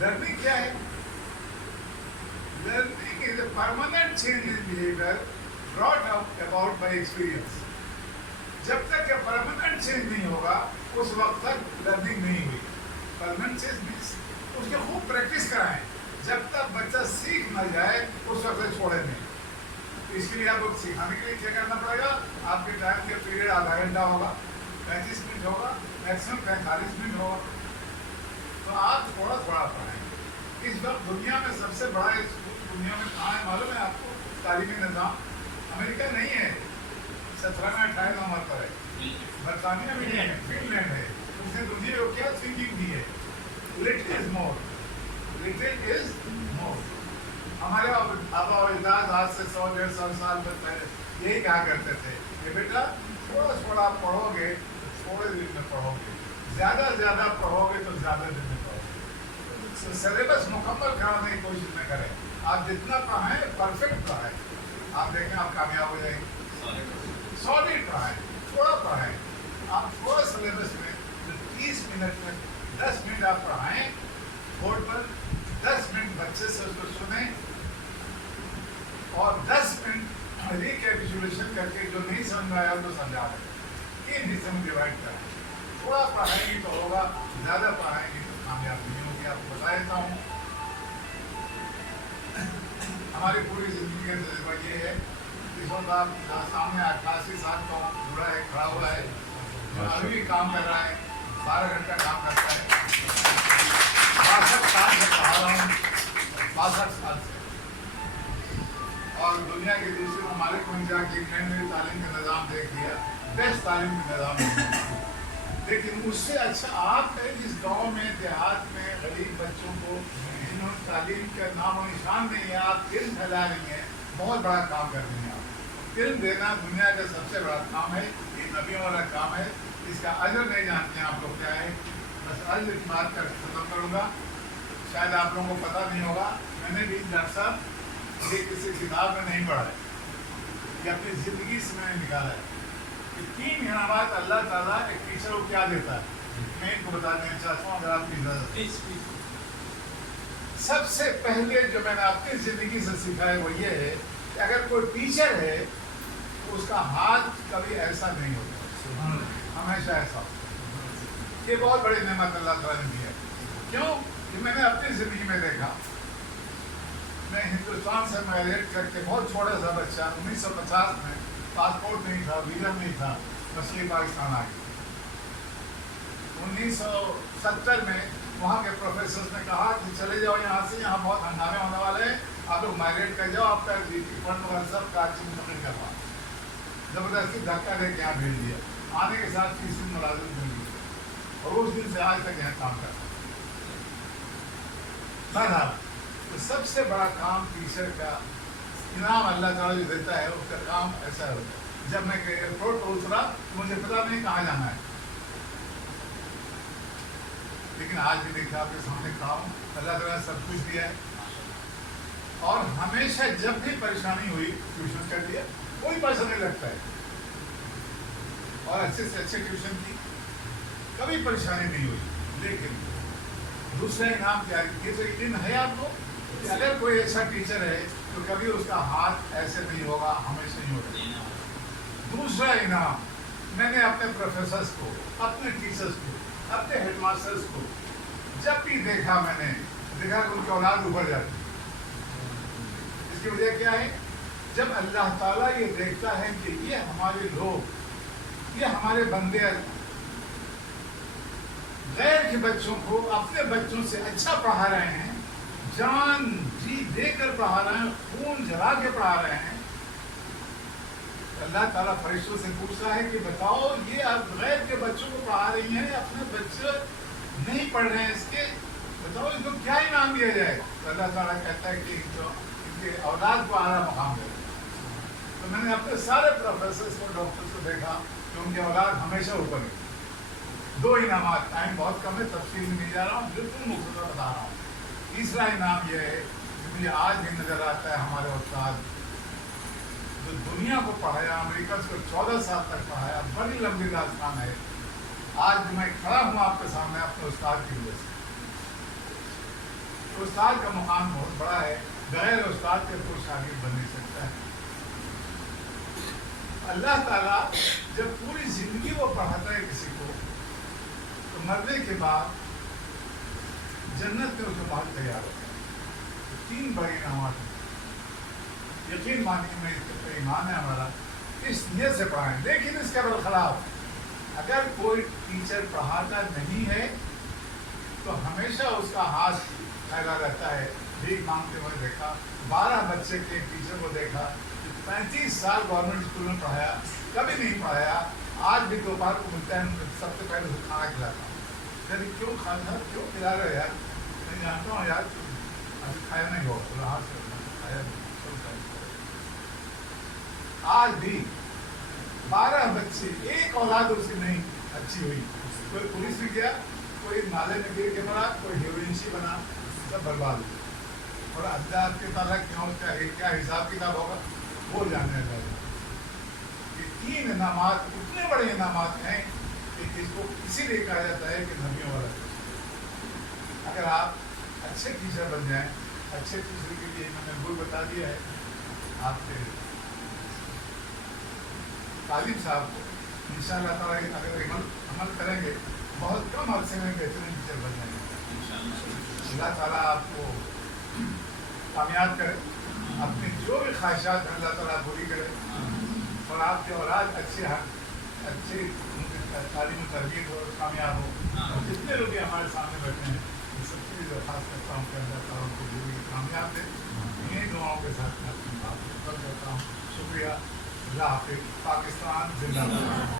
Learning کیا ہے؟ Learning is a permanent change in behaviour brought about by experience. جب تک کہ پرماننٹ چینج نہیں ہوگا اس وقت تک لرننگ نہیں ہوئی. پرماننٹ چینج مینس اس کی خوب پریکٹس کرائیں. جب تک بچہ سیکھ نہ جائے اس وقت تک چھوڑے نہیں. اس کے لیے آپ کو سکھانے کے لیے کیا کرنا پڑے گا؟ آپ کے ٹائم کے پیریڈ آدھا گھنٹہ ہوگا, 35 منٹ ہوگا, میکسیمم 45 منٹ ہوگا. تو آپ تھوڑا تھوڑا پڑھائیں. اس وقت دنیا میں سب سے بڑا دنیا میں کہاں ہے معلوم ہے آپ کو؟ تعلیمی نظام امریکا نہیں ہے, 17 میں 28 نمبر پر ہے. برطانیہ بھی نہیں ہے, فن لینڈ ہے. اس نے دنیا کو کیا تھنکنگ دی ہے؟ لٹل از مور, لٹل از مور. ہمارے آبا و اجداد آج سے 100-150 سال پہلے یہی کہا کرتے تھے کہ بیٹا تھوڑا تھوڑا پڑھو گے تو تھوڑے دن میں پڑھو گے, زیادہ زیادہ پڑھو گے تو زیادہ دن میں پڑھو گے. سلیبس مکمل کرانے کی کوشش نہ کریں. آپ جتنا پڑھائیں پرفیکٹ پڑھائیں, آپ دیکھیں آپ کامیاب ہو جائیں گے. سالڈ پڑھائیں, تھوڑا پڑھائیں. آپ تھوڑا سلیبس میں 30 منٹ میں 10 منٹ آپ پڑھائیں بورڈ پر, 10 منٹ بچے سے اس کو سنیں اور 10 منٹ ریکیپیچولیشن کر کے جو نہیں سمجھ میں آیا تو سمجھا دیں. 3 حصے میں ڈیوائڈ کریں. تھوڑا پڑھائیں گے تو ہوگا, زیادہ پڑھائیں گے تو کامیاب نہیں ہوگی. آپ کو بتا دیتا ہوں ہماری پوری زندگی کا تجربہ یہ ہے. اس وقت آپ سامنے 88 سال کا بوڑھا ہے, کھڑا ہوا ہے, جو ابھی بھی کام کر رہا ہے, 12 گھنٹہ کام کرتا ہے. 62 سال سے پڑھا رہا ہوں, 62 سال سے. اور دنیا کے دوسرے ممالک میں جا کے انگلینڈ میں تعلیم کا نظام دیکھ لیا, بیسٹ تعلیم کا نظام ہے. لیکن اس سے اچھا آپ ہے جس گاؤں میں, دیہات میں غریب بچوں کو جنہوں نے تعلیم کا نام و نشان نہیں ہے, آپ علم پھیلا رہی ہیں, بہت بڑا کام کر رہی ہیں. آپ علم دینا دنیا کا سب سے بڑا کام ہے, یہ نبیوں والا کام ہے. اس کا اجر نہیں جانتے ہیں آپ لوگ کیا ہے. بس اجر کی بات کر ختم کروں گا. شاید آپ لوگوں کو پتہ نہیں ہوگا, میں نے بھی ڈاکٹر صاحب یہ کسی کتاب میں نہیں پڑھا ہے, یہ اپنی زندگی سے میں نے نکالا ہے کہ 3 انعامات اللہ تعالیٰ ایک ٹیچر کو کیا دیتا ہے. میں ان کو بتا دینا چاہتا ہوں اگر آپ کی اجازت. سب سے پہلے جو میں نے اپنی زندگی سے سیکھا ہے وہ یہ ہے کہ اگر کوئی ٹیچر ہے تو اس کا ہاتھ کبھی ایسا نہیں ہوتا, ہمیشہ ایسا ہوتا. یہ بہت بڑی نعمت اللہ تعالیٰ نے دی ہے. کیوں کہ میں نے اپنی زندگی میں دیکھا. میں ہندوستان سے مائگریٹ کر کے بہت چھوٹا سا بچہ 1950 میں, پاسپورٹ نہیں تھا, ویزا نہیں تھا, مشرقی پاکستان آ گیا. 1970 میں وہاں کے پروفیسرز نے کہا کہ چلے جاؤ یہاں سے, یہاں بہت ہنگامے ہونے والے ہیں, آپ لوگ مائگریٹ کر جاؤ, آپ کا فنڈ وغیرہ سب کا چیز نقل کروا. زبردستی دھکا دے کے یہاں بھیج دیا. آنے کے ساتھ 30 ملازم مل گئے اور اس دن سے آج تک یہاں کام کرتا. بہرحال تو سب سے بڑا کام ٹیچر کا انعام اللہ تعالیٰ جو دیتا ہے اس کا کام ایسا ہوتا ہے. جب میں ایئرپورٹ پر اترا تو مجھے پتا نہیں کہاں جانا ہے, لیکن آج بھی دیکھا آپ کے سامنے کھڑا ہوں. اللہ تعالیٰ نے سب کچھ دیا ہے. اور ہمیشہ جب بھی پریشانی ہوئی ٹیوشن کر دیا, کوئی پیسہ نہیں لگتا ہے, اور اچھے سے اچھے ٹیوشن کی, کبھی پریشانی نہیں ہوئی. لیکن دوسرا انعام کیا ہے, یہ تو یقین ہے آپ کو کہ اگر کوئی ایسا ٹیچر ہے تو کبھی اس کا ہاتھ ایسے نہیں ہوگا, ہمیشہ نہیں ہوگا. دوسرا انعام میں نے اپنے پروفیسرز کو, اپنے ٹیچرز کو, اپنے ہیڈ ماسٹرز کو جب بھی دیکھا, میں نے دیکھا کہ ان کی اولاد اوپر جاتی. اس کی وجہ کیا ہے؟ جب اللہ تعالیٰ یہ دیکھتا ہے کہ یہ ہمارے لوگ, یہ ہمارے بندے غیر کے بچوں کو اپنے بچوں سے اچھا پڑھا رہے ہیں, جان جی دے کر پڑھا رہے ہیں, خون جلا کے پڑھا رہے ہیں, اللہ تعالیٰ فرشتوں سے پوچھتا ہے کہ بتاؤ یہ آپ غیر کے بچوں کو پڑھا رہی ہیں, اپنے بچے نہیں پڑھ رہے ہیں, اس کے بتاؤ ان کو کیا انعام دیا جائے. تو اللہ تعالیٰ کہتا ہے کہ ان کے اولاد کو اعلیٰ مقام دے. تو میں نے اپنے سارے پروفیسرز کو, ڈاکٹرز کو دیکھا کہ ان کے اولاد ہمیشہ اوپر ہے. 2 انعامات, ٹائم بہت کم ہے, تفصیل میں نہیں جا رہا ہوں, بالکل مختصر بتا رہا ہوں. تیسرا انعام یہ ہے کہ مجھے آج بھی نظر آتا ہے ہمارے استاد جو دنیا کو پڑھایا, امریکہ کو 14 سال تک پڑھایا, بڑی لمبی داستان ہے. آج میں کھڑا ہوں آپ کے سامنے اپنے استاد کی وجہ سے. استاد کا مقام بہت بڑا ہے، بغیر استاد کے کوئی شاگرد بن نہیں سکتا ہے۔ اللہ تعالیٰ جب پوری زندگی وہ پڑھاتا ہے کسی کو، تو مرنے کے بعد جنت میں اس کو بہت تیار ہوتا ہے۔ 3 بڑے انعامات ہیں، یقین مانیے، میں اس پر ایمان ہے ہمارا، اس نیت سے پڑھائیں۔ لیکن اس کے برخلاف اگر کوئی ٹیچر پڑھاتا نہیں ہے تو ہمیشہ اس کا ہاتھ پھیلا رہتا ہے۔ بھیک مانگتے ہوئے دیکھا، 12 بچے کے ٹیچر کو دیکھا، 35 سال گورنمنٹ اسکول میں پڑھایا، کبھی نہیں پڑھایا، آج بھی دوپہر کو ملتا ہے، سب سے پہلے اسے کھانا کھلاتا ہوں۔ یعنی کیوں کھانا، کیوں کھلا رہے یار؟ میں جانتا ہوں یار ابھی کھایا نہیں ہو، ہاتھ سے کھایا نہیں۔ آج بھی 12 بچے، ایک اولاد اس کی نہیں اچھی ہوئی، کوئی پولیس میں گیا، کوئی نالے میں گر کے مرا، کوئی ہیروئنسی بنا، سب برباد ہو۔ اور اللہ کے تعالیٰ کیوں کیا حساب کتاب ہوگا وہ جاننے لگا۔ یہ 3 انعامات اتنے بڑے انعامات ہیں کہ اس کو اسی لیے کہا جاتا ہے کہ نبیوں والا۔ اگر آپ اچھے ٹیچر بن جائیں، اچھے ٹیچر کے لیے میں نے گول بتا دیا ہے آپ کے طالب صاحب کو، انشاءاللہ تعالیٰ اگر عمل کریں گے بہت کم عرصے میں بہترین ٹیچر بن جائیں گے۔ اللہ تعالیٰ آپ کو کامیاب کرے، اپنی جو بھی خواہشات ہیں اللہ تعالیٰ پوری کرے، اور آپ کے اولاد اچھی تعلیم و تربیت ہو، کامیاب ہو۔ اور جتنے لوگ ہمارے سامنے بیٹھے ہیں ان سب کی بھی درخواست کرتا ہوں کہ اللہ تعالیٰ ان کو زندگی کامیاب دے۔ انہیں دعاؤں کے ساتھ میں اپنی بات کو ختم کرتا ہوں۔ شکریہ، اللہ حافظ، پاکستان زندہ باد۔